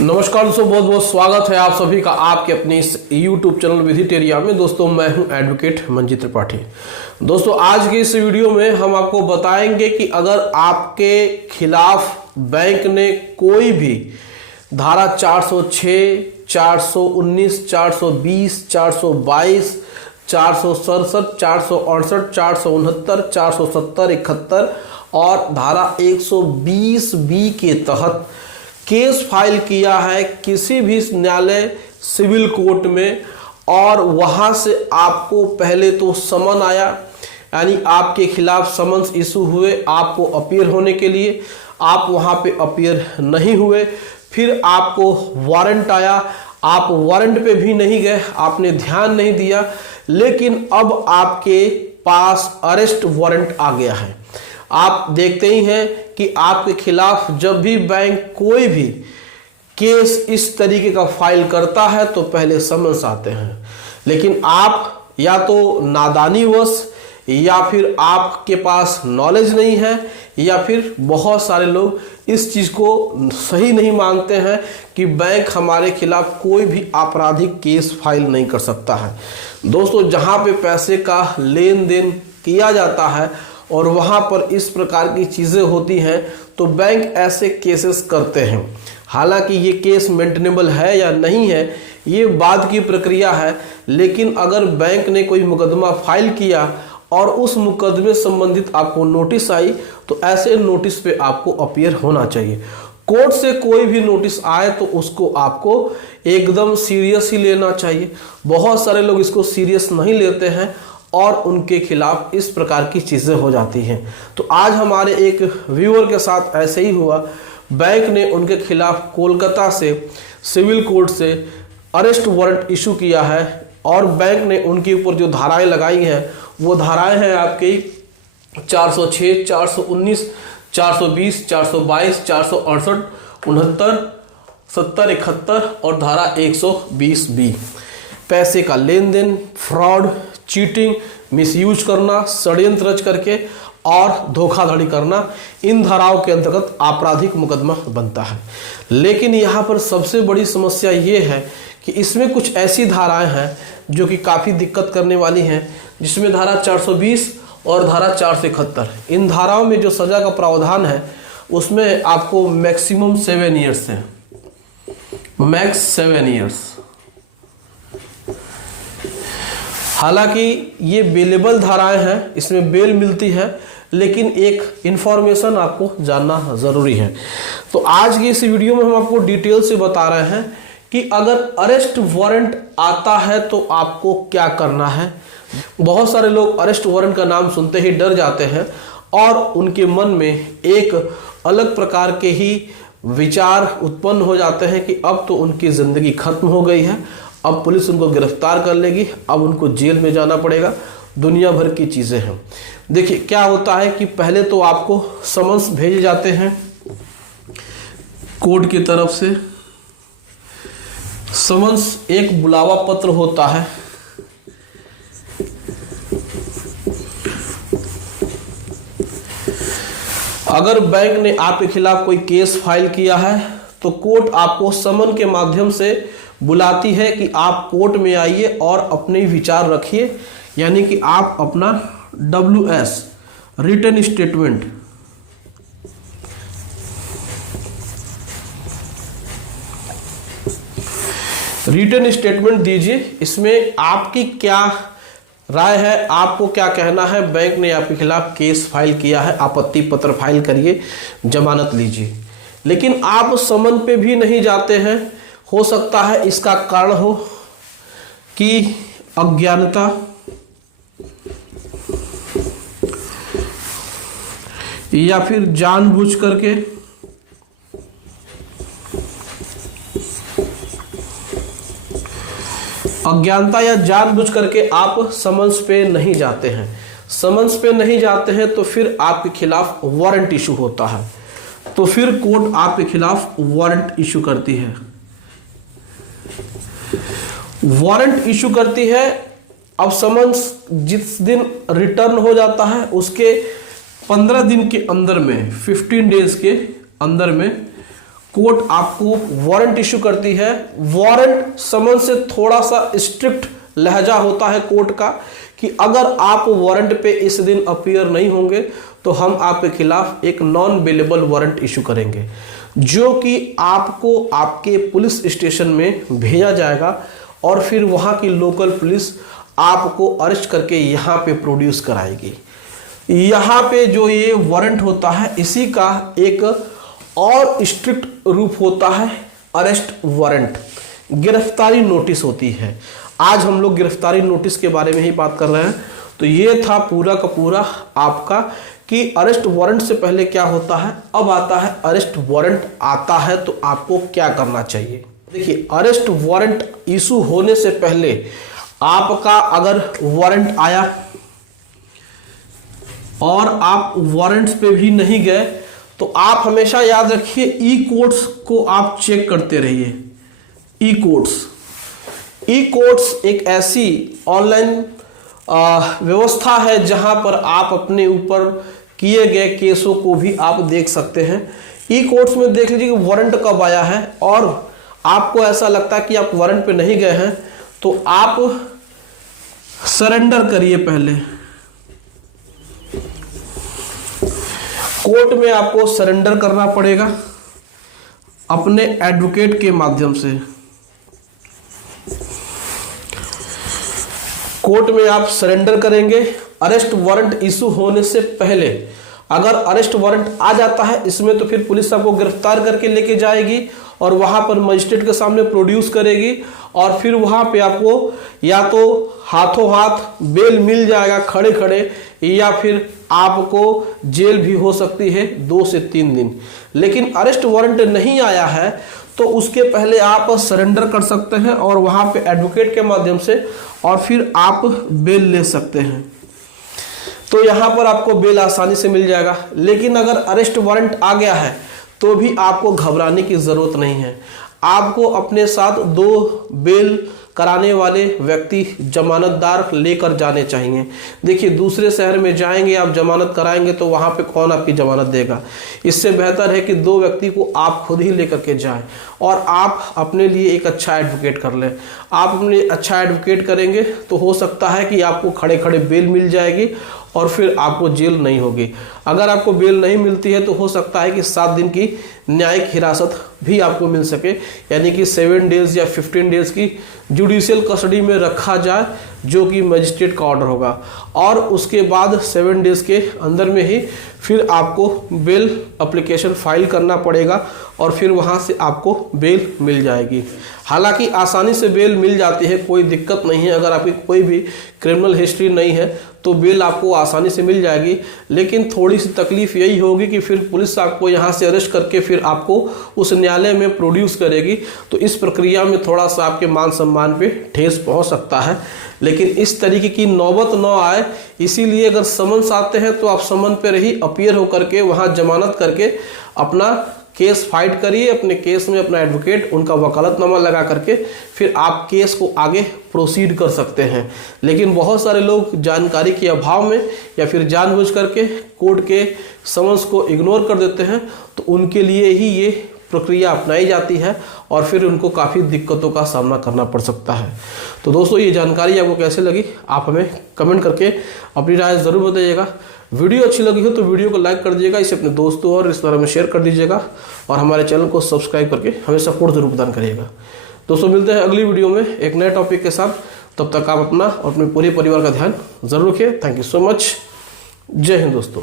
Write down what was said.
नमस्कार दोस्तों, बहुत बहुत स्वागत है आप सभी का आपके अपने इस YouTube चैनल विजिटेरिया में। दोस्तों मैं हूं एडवोकेट मंजीत त्रिपाठी। दोस्तों आज के इस वीडियो में हम आपको बताएंगे कि अगर आपके खिलाफ बैंक ने कोई भी धारा 406, 419, 420, 422, 467, 468, 469, 470, 71 और धारा 120B के तहत केस फाइल किया है किसी भी न्यायालय सिविल कोर्ट में, और वहां से आपको पहले तो समन आया, यानी आपके खिलाफ समन्स इशू हुए आपको अपीयर होने के लिए, आप वहां पे अपीयर नहीं हुए। फिर आपको वारंट आया, आप वारंट पे भी नहीं गए, आपने ध्यान नहीं दिया, लेकिन अब आपके पास अरेस्ट वारंट आ गया है। आप देखते ही हैं कि आपके खिलाफ जब भी बैंक कोई भी केस इस तरीके का फाइल करता है तो पहले समन्स आते हैं, लेकिन आप या तो नादानीवश या फिर आपके पास नॉलेज नहीं है या फिर बहुत सारे लोग इस चीज़ को सही नहीं मानते हैं कि बैंक हमारे खिलाफ कोई भी आपराधिक केस फाइल नहीं कर सकता है। दोस्तों जहां पे पैसे का लेन देन किया जाता है और वहां पर इस प्रकार की चीज़ें होती हैं तो बैंक ऐसे केसेस करते हैं। हालांकि ये केस मेंटेनेबल है या नहीं है ये बाद की प्रक्रिया है, लेकिन अगर बैंक ने कोई मुकदमा फाइल किया और उस मुकदमे संबंधित आपको नोटिस आई तो ऐसे नोटिस पे आपको अपीयर होना चाहिए। कोर्ट से कोई भी नोटिस आए तो उसको आपको एकदम सीरियस ही लेना चाहिए। बहुत सारे लोग इसको सीरियस नहीं लेते हैं और उनके खिलाफ इस प्रकार की चीज़ें हो जाती हैं। तो आज हमारे एक व्यूअर के साथ ऐसे ही हुआ। बैंक ने उनके खिलाफ कोलकाता से सिविल कोर्ट से अरेस्ट वारंट इशू किया है और बैंक ने उनके ऊपर जो धाराएं लगाई हैं वो धाराएं हैं आपकी 406, 419, 420, 422, 468, 69, 70, 71 और धारा 120B। पैसे का लेन देन, फ्रॉड, चीटिंग, मिसयूज करना, षड्यंत्र रच करके और धोखाधड़ी करना, इन धाराओं के अंतर्गत आपराधिक मुकदमा बनता है। लेकिन यहाँ पर सबसे बड़ी समस्या ये है कि इसमें कुछ ऐसी धाराएं हैं जो कि काफ़ी दिक्कत करने वाली हैं, जिसमें धारा 420 और धारा 471, इन धाराओं में जो सज़ा का प्रावधान है उसमें आपको मैक्सिमम 7 ईयर्स है, मैक्स 7 ईयर्स। हालांकि ये बेलेबल धाराएं हैं, इसमें बेल मिलती है, लेकिन एक इंफॉर्मेशन आपको जानना ज़रूरी है। तो आज की इस वीडियो में हम आपको डिटेल से बता रहे हैं कि अगर अरेस्ट वारंट आता है तो आपको क्या करना है। बहुत सारे लोग अरेस्ट वारंट का नाम सुनते ही डर जाते हैं और उनके मन में एक अलग प्रकार के ही विचार उत्पन्न हो जाते हैं कि अब तो उनकी ज़िंदगी खत्म हो गई है, अब पुलिस उनको गिरफ्तार कर लेगी, अब उनको जेल में जाना पड़ेगा, दुनिया भर की चीज़ें हैं। देखिए क्या होता है कि पहले तो आपको समन्स भेजे जाते हैं कोर्ट की तरफ से। समन्स एक बुलावा पत्र होता है, अगर बैंक ने आपके खिलाफ कोई केस फाइल किया है तो कोर्ट आपको समन के माध्यम से बुलाती है कि आप कोर्ट में आइए और अपने विचार रखिए, यानी कि आप अपना WS रिटन स्टेटमेंट दीजिए। इसमें आपकी क्या राय है, आपको क्या कहना है, बैंक ने आपके खिलाफ केस फाइल किया है, आपत्ति पत्र फाइल करिए, जमानत लीजिए। लेकिन आप समन पे भी नहीं जाते हैं, हो सकता है इसका कारण हो कि अज्ञानता या फिर जानबूझ करके आप समन्स पे नहीं जाते हैं। समन्स पे नहीं जाते हैं तो फिर आपके खिलाफ वारंट इशू होता है, तो फिर कोर्ट आपके खिलाफ वारंट इशू करती है। वारंट इशू करती है, अब समन्स जिस दिन रिटर्न हो जाता है उसके 15 दिन के अंदर में, 15 डेज के अंदर में कोर्ट आपको वारंट इशू करती है। वारंट समन से थोड़ा सा स्ट्रिक्ट लहजा होता है कोर्ट का कि अगर आप वारंट पे इस दिन अपीयर नहीं होंगे तो हम आपके खिलाफ एक नॉन बेलेबल वारंट इशू करेंगे, जो कि आपको आपके पुलिस स्टेशन में भेजा जाएगा और फिर वहाँ की लोकल पुलिस आपको अरेस्ट करके यहाँ पे प्रोड्यूस कराएगी। यहाँ पे जो ये वारंट होता है इसी का एक और स्ट्रिक्ट रूप होता है अरेस्ट वारंट, गिरफ्तारी नोटिस होती है। आज हम लोग गिरफ्तारी नोटिस के बारे में ही बात कर रहे हैं। तो ये था पूरा का पूरा आपका कि अरेस्ट वारंट से पहले क्या होता है। अब आता है अरेस्ट वारंट आता है तो आपको क्या करना चाहिए। देखिए, अरेस्ट वारंट इशू होने से पहले आपका अगर वारंट आया और आप वारंट्स पे भी नहीं गए तो आप हमेशा याद रखिए ई कोर्ट्स को आप चेक करते रहिए। ई कोर्ट्स एक ऐसी ऑनलाइन व्यवस्था है जहां पर आप अपने ऊपर किए गए केसों को भी आप देख सकते हैं। ई कोर्ट्स में देख लीजिए कि वारंट कब आया है और आपको ऐसा लगता है कि आप वारंट पे नहीं गए हैं तो आप सरेंडर करिए। पहले कोर्ट में आपको सरेंडर करना पड़ेगा अपने एडवोकेट के माध्यम से। कोर्ट में आप सरेंडर करेंगे अरेस्ट वारंट इशू होने से पहले। अगर अरेस्ट वारंट आ जाता है इसमें तो फिर पुलिस आपको गिरफ्तार करके लेके जाएगी और वहां पर मजिस्ट्रेट के सामने प्रोड्यूस करेगी और फिर वहां पे आपको या तो हाथों हाथ बेल मिल जाएगा खड़े खड़े या फिर आपको जेल भी हो सकती है 2 से 3 दिन। लेकिन अरेस्ट वारंट नहीं आया है तो उसके पहले आप सरेंडर कर सकते हैं और वहां पे एडवोकेट के माध्यम से और फिर आप बेल ले सकते हैं। तो यहां पर आपको बेल आसानी से मिल जाएगा। लेकिन अगर अरेस्ट वारंट आ गया है तो भी आपको घबराने की जरूरत नहीं है। आपको अपने साथ 2 बेल कराने वाले व्यक्ति जमानतदार लेकर जाने चाहिए। देखिए, दूसरे शहर में जाएंगे आप जमानत कराएंगे तो वहां पे कौन आपकी जमानत देगा। इससे बेहतर है कि 2 व्यक्ति को आप खुद ही लेकर के जाएं और आप अपने लिए एक अच्छा एडवोकेट कर लें। आप अपने अच्छा एडवोकेट करेंगे तो हो सकता है कि आपको खड़े खड़े बेल मिल जाएगी और फिर आपको जेल नहीं होगी। अगर आपको बेल नहीं मिलती है तो हो सकता है कि 7 दिन की न्यायिक हिरासत भी आपको मिल सके, यानी कि 7 डेज या 15 डेज की जुडिशियल कस्टडी में रखा जाए, जो कि मजिस्ट्रेट का ऑर्डर होगा। और उसके बाद 7 डेज के अंदर में ही फिर आपको बेल एप्लीकेशन फाइल करना पड़ेगा और फिर वहां से आपको बेल मिल जाएगी। हालांकि आसानी से बेल मिल जाती है, कोई दिक्कत नहीं है। अगर आपकी कोई भी क्रिमिनल हिस्ट्री नहीं है तो बेल आपको आसानी से मिल जाएगी। लेकिन थोड़ी सी तकलीफ यही होगी कि फिर पुलिस आपको यहाँ से अरेस्ट करके फिर आपको उस न्यायालय में प्रोड्यूस करेगी। तो इस प्रक्रिया में थोड़ा सा आपके मान सम्मान पे ठेस पहुँच सकता है। लेकिन इस तरीके की नौबत न आए, इसीलिए अगर समन्स आते हैं तो आप समन पर ही अपीयर होकर के वहाँ जमानत करके अपना केस फाइट करिए। अपने केस में अपना एडवोकेट उनका वकालतनामा लगा करके फिर आप केस को आगे प्रोसीड कर सकते हैं। लेकिन बहुत सारे लोग जानकारी के अभाव में या फिर जानबूझ करके कोर्ट के समन्स को इग्नोर कर देते हैं, तो उनके लिए ही ये प्रक्रिया अपनाई जाती है और फिर उनको काफ़ी दिक्कतों का सामना करना पड़ सकता है। तो दोस्तों, ये जानकारी आपको कैसे लगी आप हमें कमेंट करके अपनी राय ज़रूर बताइएगा। वीडियो अच्छी लगी हो तो वीडियो को लाइक कर दीजिएगा, इसे अपने दोस्तों और रिश्तेदारों में शेयर कर दीजिएगा और हमारे चैनल को सब्सक्राइब करके हमें सपोर्ट जरूर प्रदान करिएगा। दोस्तों, मिलते हैं अगली वीडियो में एक नए टॉपिक के साथ। तब तक आप अपना और अपने पूरे परिवार का ध्यान जरूर रखिए। Thank you so much. जय हिंद दोस्तों।